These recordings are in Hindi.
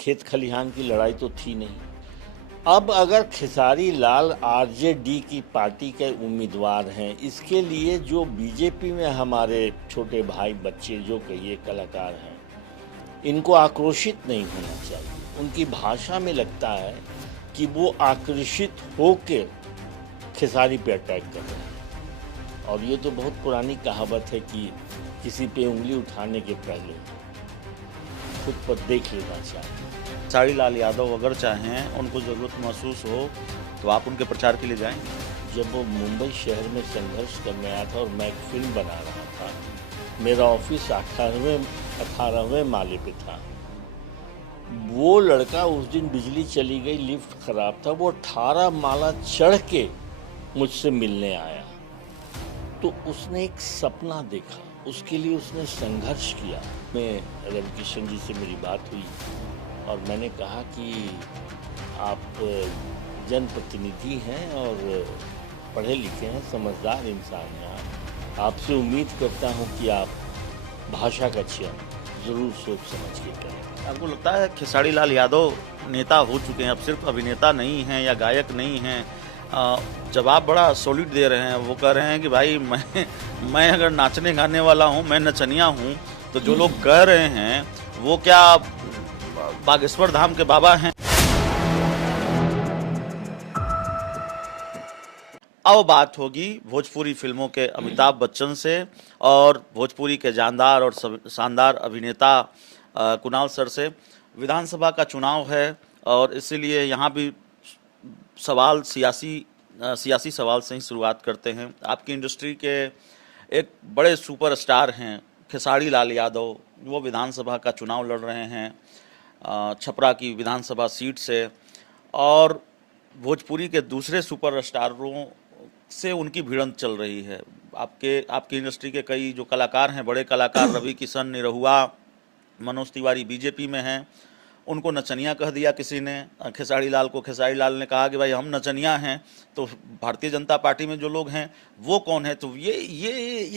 खेत खलिहान की लड़ाई तो थी नहीं। अब अगर खेसारी लाल आरजेडी की पार्टी के उम्मीदवार हैं, इसके लिए जो बीजेपी में हमारे छोटे भाई बच्चे जो कहिए कलाकार हैं, इनको आक्रोशित नहीं होना चाहिए। उनकी भाषा में लगता है कि वो आकर्षित होकर खेसारी पे अटैक कर रहे हैं। और ये तो बहुत पुरानी कहावत है कि किसी पे उंगली उठाने के पहले खुद पर देख लेना चाहिए। खेसारी लाल यादव अगर चाहें, उनको ज़रूरत महसूस हो तो आप उनके प्रचार के लिए जाएंगे। जब वो मुंबई शहर में संघर्ष करने आया था और मैं एक फिल्म बना रहा था, मेरा ऑफिस 18वें माले पे था। वो लड़का, उस दिन बिजली चली गई, लिफ्ट खराब था, वो 18 माला चढ़ के मुझसे मिलने आया। तो उसने एक सपना देखा, उसके लिए उसने संघर्ष किया। मैं रविकिशन जी से मेरी बात हुई और मैंने कहा कि आप जनप्रतिनिधि हैं और पढ़े लिखे हैं, समझदार इंसान हैं। आपसे उम्मीद करता हूं कि आप भाषा का चयन ज़रूर सोच समझ के करें। आपको लगता है खेसारी लाल यादव नेता हो चुके हैं, अब सिर्फ अभिनेता नहीं हैं या गायक नहीं हैं? जवाब बड़ा सॉलिड दे रहे हैं। वो कह रहे हैं कि भाई मैं अगर नाचने गाने वाला हूँ, मैं नचनिया हूँ, तो जो लोग कह रहे हैं वो क्या बागेश्वर धाम के बाबा हैं? अब बात होगी भोजपुरी फिल्मों के अमिताभ बच्चन से और भोजपुरी के जानदार और शानदार अभिनेता कुणाल सर से। विधानसभा का चुनाव है और इसीलिए यहाँ भी सवाल सियासी सवाल से ही शुरुआत करते हैं। आपकी इंडस्ट्री के एक बड़े सुपरस्टार हैं खेसारी लाल यादव, वो विधानसभा का चुनाव लड़ रहे हैं छपरा की विधानसभा सीट से, और भोजपुरी के दूसरे सुपरस्टारों से उनकी भिड़ंत चल रही है। आपकी इंडस्ट्री के कई जो कलाकार हैं, बड़े कलाकार, रवि किशन, निरहुआ, मनोज तिवारी बीजेपी में हैं, उनको नचनिया कह दिया किसी ने खेसारी लाल को। खेसारी लाल ने कहा कि भाई हम नचनिया हैं, तो भारतीय जनता पार्टी में जो लोग हैं वो कौन है? तो ये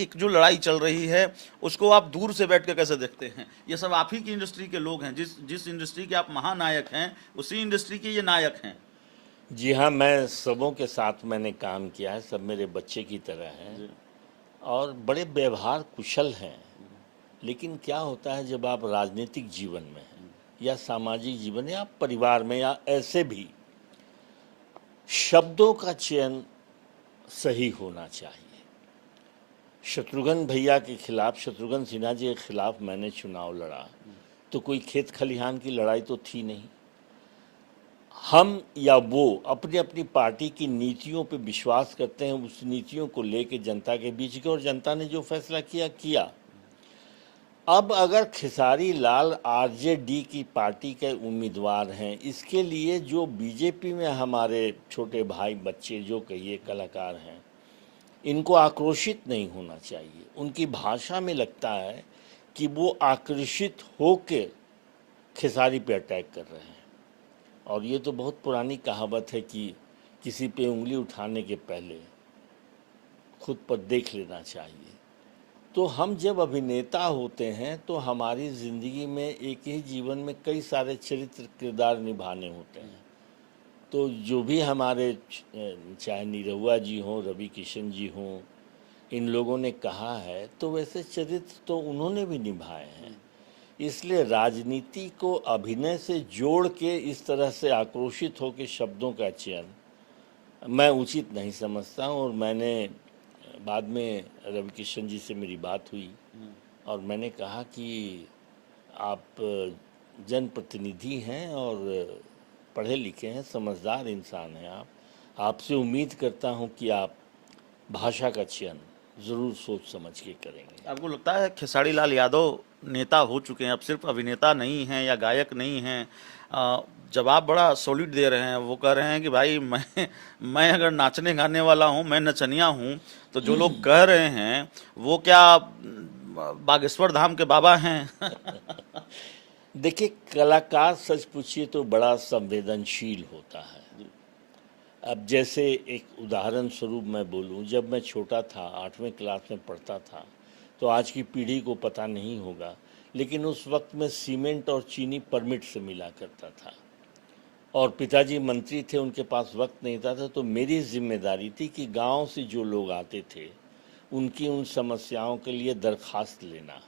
एक जो लड़ाई चल रही है, उसको आप दूर से बैठ के कैसे देखते हैं? ये सब आप ही की इंडस्ट्री के लोग हैं, जिस इंडस्ट्री के आप महानायक हैं, उसी इंडस्ट्री के ये नायक हैं। जी हाँ, मैं सबों के साथ मैंने काम किया है, सब मेरे बच्चे की तरह हैं और बड़े व्यवहार कुशल हैं। लेकिन क्या होता है, जब आप राजनीतिक जीवन में हैं या सामाजिक जीवन या परिवार में या ऐसे भी, शब्दों का चयन सही होना चाहिए। शत्रुघ्न भैया के खिलाफ, शत्रुघ्न सिन्हा जी के खिलाफ मैंने चुनाव लड़ा, तो कोई खेत खलिहान की लड़ाई तो थी नहीं। हम या वो अपनी अपनी पार्टी की नीतियों पे विश्वास करते हैं, उस नीतियों को लेके जनता के बीच गए और जनता ने जो फैसला किया। अब अगर खेसारी लाल आरजेडी की पार्टी के उम्मीदवार हैं, इसके लिए जो बीजेपी में हमारे छोटे भाई बच्चे जो कहिए कलाकार हैं, इनको आक्रोशित नहीं होना चाहिए। उनकी भाषा में लगता है कि वो आकर्षित होकर खेसारी पे अटैक कर रहे हैं। और ये तो बहुत पुरानी कहावत है कि किसी पे उंगली उठाने के पहले खुद पर देख लेना चाहिए। तो हम जब अभिनेता होते हैं तो हमारी ज़िंदगी में एक ही जीवन में कई सारे चरित्र किरदार निभाने होते हैं। तो जो भी हमारे चाहे निरहुआ जी हों, रवि किशन जी हों, इन लोगों ने कहा है, तो वैसे चरित्र तो उन्होंने भी निभाए हैं। इसलिए राजनीति को अभिनय से जोड़ के इस तरह से आक्रोशित होकर शब्दों का चयन मैं उचित नहीं समझता हूँ। और मैंने बाद में रवि किशन जी से मेरी बात हुई और मैंने कहा कि आप जनप्रतिनिधि हैं और पढ़े लिखे हैं, समझदार इंसान हैं। आपसे उम्मीद करता हूँ कि आप भाषा का चयन ज़रूर सोच समझ के करेंगे। आपको लगता है खेसारी लाल यादव नेता हो चुके हैं, अब सिर्फ अभिनेता नहीं हैं या गायक नहीं हैं? जवाब बड़ा सॉलिड दे रहे हैं। वो कह रहे हैं कि भाई मैं अगर नाचने गाने वाला हूँ, मैं नचनिया हूँ, तो जो लोग कह रहे हैं वो क्या बागेश्वर धाम के बाबा हैं? देखिए, कलाकार सच पूछिए तो बड़ा संवेदनशील होता है। अब जैसे एक उदाहरण स्वरूप मैं बोलूं, जब मैं छोटा था, 8वें क्लास में पढ़ता था, तो आज की पीढ़ी को पता नहीं होगा, लेकिन उस वक्त में सीमेंट और चीनी परमिट से मिला करता था और पिताजी मंत्री थे, उनके पास वक्त नहीं था, तो मेरी जिम्मेदारी थी कि गांव से जो लोग आते थे उनकी उन समस्याओं के लिए दरखास्त लेना।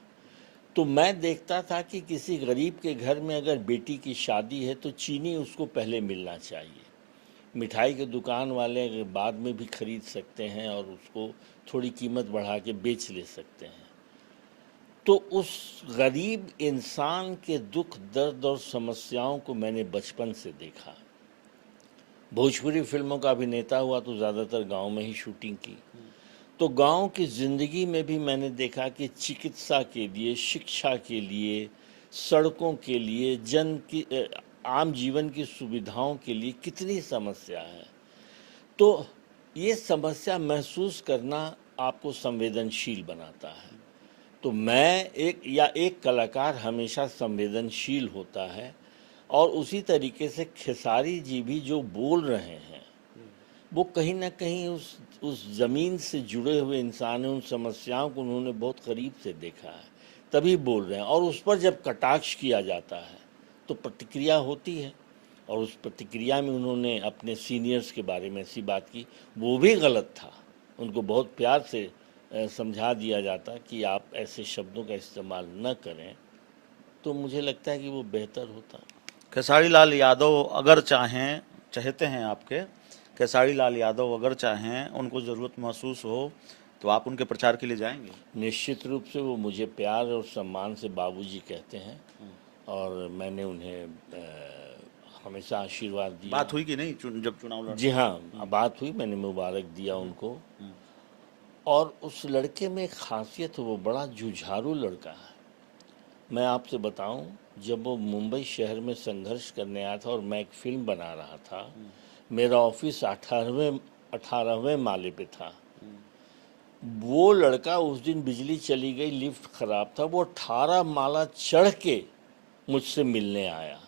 तो मैं देखता था कि किसी गरीब के घर में अगर बेटी की शादी है तो चीनी उसको पहले मिलना चाहिए। मिठाई के दुकान वाले बाद में भी खरीद सकते हैं और उसको थोड़ी कीमत बढ़ा के बेच ले सकते हैं। तो उस गरीब इंसान के दुख दर्द और समस्याओं को मैंने बचपन से देखा। भोजपुरी फिल्मों का अभिनेता हुआ तो ज़्यादातर गांव में ही शूटिंग की, तो गांव की ज़िंदगी में भी मैंने देखा कि चिकित्सा के लिए, शिक्षा के लिए, सड़कों के लिए, आम जीवन की सुविधाओं के लिए कितनी समस्या है। तो ये समस्या महसूस करना आपको संवेदनशील बनाता है। तो मैं एक कलाकार हमेशा संवेदनशील होता है और उसी तरीके से खेसारी जी भी जो बोल रहे हैं वो कहीं ना कहीं उस ज़मीन से जुड़े हुए इंसान हैं, उन समस्याओं को उन्होंने बहुत करीब से देखा है, तभी बोल रहे हैं। और उस पर जब कटाक्ष किया जाता है तो प्रतिक्रिया होती है, और उस प्रतिक्रिया में उन्होंने अपने सीनियर्स के बारे में ऐसी बात की, वो भी गलत था। उनको बहुत प्यार से समझा दिया जाता कि आप ऐसे शब्दों का इस्तेमाल न करें, तो मुझे लगता है कि वो बेहतर होता। खेसारी लाल यादव अगर चाहते हैं आपके, खेसारी लाल यादव अगर चाहें, उनको ज़रूरत महसूस हो तो आप उनके प्रचार के लिए जाएंगे? निश्चित रूप से वो मुझे प्यार और सम्मान से बाबूजी कहते हैं और मैंने उन्हें हमेशा आशीर्वाद दिया। बात हुई कि नहीं जब चुनाव लड़ा? जी हाँ, बात हुई, मैंने मुबारक दिया उनको। और उस लड़के में एक खासियत है, वो बड़ा जुझारू लड़का है। मैं आपसे बताऊं, जब वो मुंबई शहर में संघर्ष करने आया था और मैं एक फिल्म बना रहा था, मेरा ऑफिस 18वें माले पे था। वो लड़का, उस दिन बिजली चली गई, लिफ्ट खराब था, वो 18 माला चढ़ के मुझसे मिलने आया।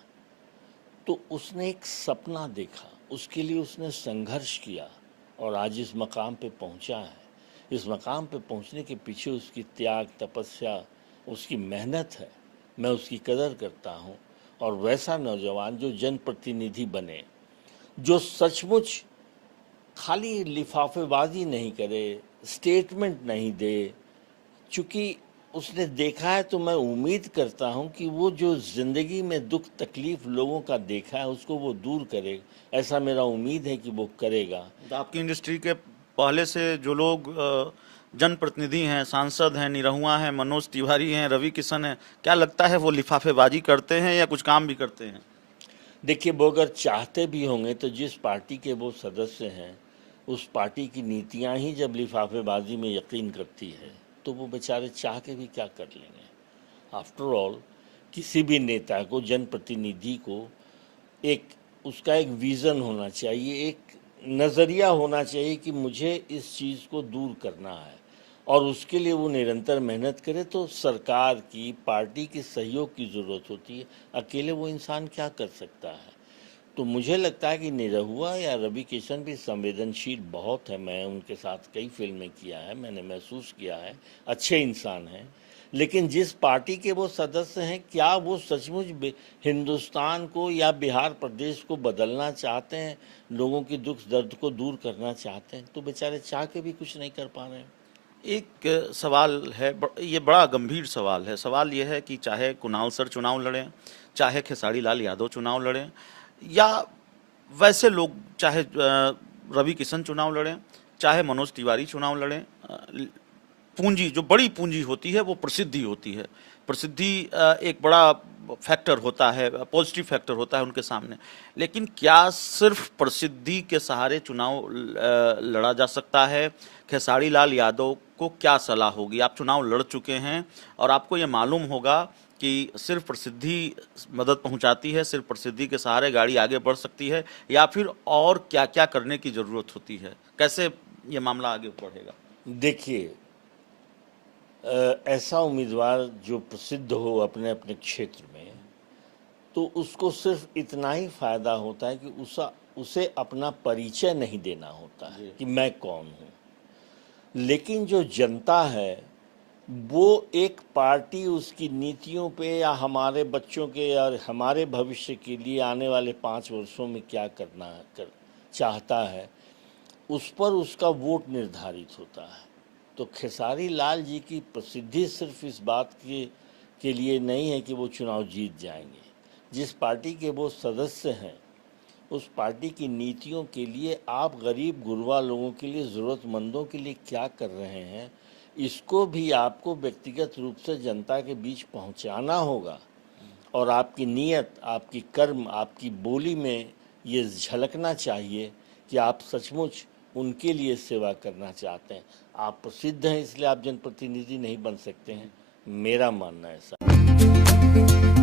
तो उसने एक सपना देखा, उसके लिए उसने संघर्ष किया और आज इस मकाम पे पहुंचा है। इस मकाम पे पहुंचने के पीछे उसकी त्याग, तपस्या, उसकी मेहनत है। मैं उसकी कदर करता हूं। और वैसा नौजवान जो जनप्रतिनिधि बने, जो सचमुच खाली लिफाफेबाजी नहीं करे, स्टेटमेंट नहीं दे, चूँकि उसने देखा है, तो मैं उम्मीद करता हूं कि वो जो ज़िंदगी में दुख तकलीफ़ लोगों का देखा है उसको वो दूर करे। ऐसा मेरा उम्मीद है कि वो करेगा। तो आपकी इंडस्ट्री के पहले से जो लोग जनप्रतिनिधि हैं, सांसद हैं, निरहुआ हैं, मनोज तिवारी हैं, रवि किशन हैं, क्या लगता है वो लिफाफेबाजी करते हैं या कुछ काम भी करते हैं? देखिए, वो अगर चाहते भी होंगे तो जिस पार्टी के वो सदस्य हैं, उस पार्टी की नीतियां ही जब लिफाफेबाजी में यकीन करती है तो वो बेचारे चाह के भी क्या कर लेंगे। आफ्टर ऑल, किसी भी नेता को, जनप्रतिनिधि को उसका एक विज़न होना चाहिए, एक नज़रिया होना चाहिए कि मुझे इस चीज़ को दूर करना है, और उसके लिए वो निरंतर मेहनत करे। तो सरकार की, पार्टी की सहयोग की ज़रूरत होती है। अकेले वो इंसान क्या कर सकता है। तो मुझे लगता है कि निरहुआ या रवि किशन भी संवेदनशील बहुत है। मैं उनके साथ कई फिल्में किया है, मैंने महसूस किया है, अच्छे इंसान हैं। लेकिन जिस पार्टी के वो सदस्य हैं, क्या वो सचमुच हिंदुस्तान को या बिहार प्रदेश को बदलना चाहते हैं, लोगों की दुख दर्द को दूर करना चाहते हैं? तो बेचारे चाह के भी कुछ नहीं कर पा रहे हैं। एक सवाल है, ये बड़ा गंभीर सवाल है। सवाल ये है कि चाहे कुणाल सर चुनाव लड़ें, चाहे खेसारी लाल यादव चुनाव लड़ें, या वैसे लोग, चाहे रवि किशन चुनाव लड़ें, चाहे मनोज तिवारी चुनाव लड़ें, पूंजी, जो बड़ी पूंजी होती है वो प्रसिद्धि होती है। प्रसिद्धि एक बड़ा फैक्टर होता है, पॉजिटिव फैक्टर होता है उनके सामने। लेकिन क्या सिर्फ प्रसिद्धि के सहारे चुनाव लड़ा जा सकता है? खेसारी लाल यादव को क्या सलाह होगी? आप चुनाव लड़ चुके हैं और आपको ये मालूम होगा कि सिर्फ प्रसिद्धि मदद पहुंचाती है, सिर्फ प्रसिद्धि के सहारे गाड़ी आगे बढ़ सकती है, या फिर और क्या क्या करने की ज़रूरत होती है? कैसे ये मामला आगे बढ़ेगा? देखिए, ऐसा उम्मीदवार जो प्रसिद्ध हो अपने अपने क्षेत्र में, तो उसको सिर्फ इतना ही फायदा होता है कि उसे अपना परिचय नहीं देना होता है कि मैं कौन हूँ। लेकिन जो जनता है वो एक पार्टी उसकी नीतियों पे या हमारे बच्चों के और हमारे भविष्य के लिए आने वाले 5 वर्षों में क्या चाहता है, उस पर उसका वोट निर्धारित होता है। तो खेसारी लाल जी की प्रसिद्धि सिर्फ इस बात के लिए नहीं है कि वो चुनाव जीत जाएंगे। जिस पार्टी के वो सदस्य हैं, उस पार्टी की नीतियों के लिए आप गरीब गुरबा लोगों के लिए, ज़रूरतमंदों के लिए क्या कर रहे हैं, इसको भी आपको व्यक्तिगत रूप से जनता के बीच पहुंचाना होगा। और आपकी नीयत, आपकी कर्म, आपकी बोली में ये झलकना चाहिए कि आप सचमुच उनके लिए सेवा करना चाहते हैं। आप प्रसिद्ध हैं इसलिए आप जनप्रतिनिधि नहीं बन सकते हैं, मेरा मानना ऐसा है।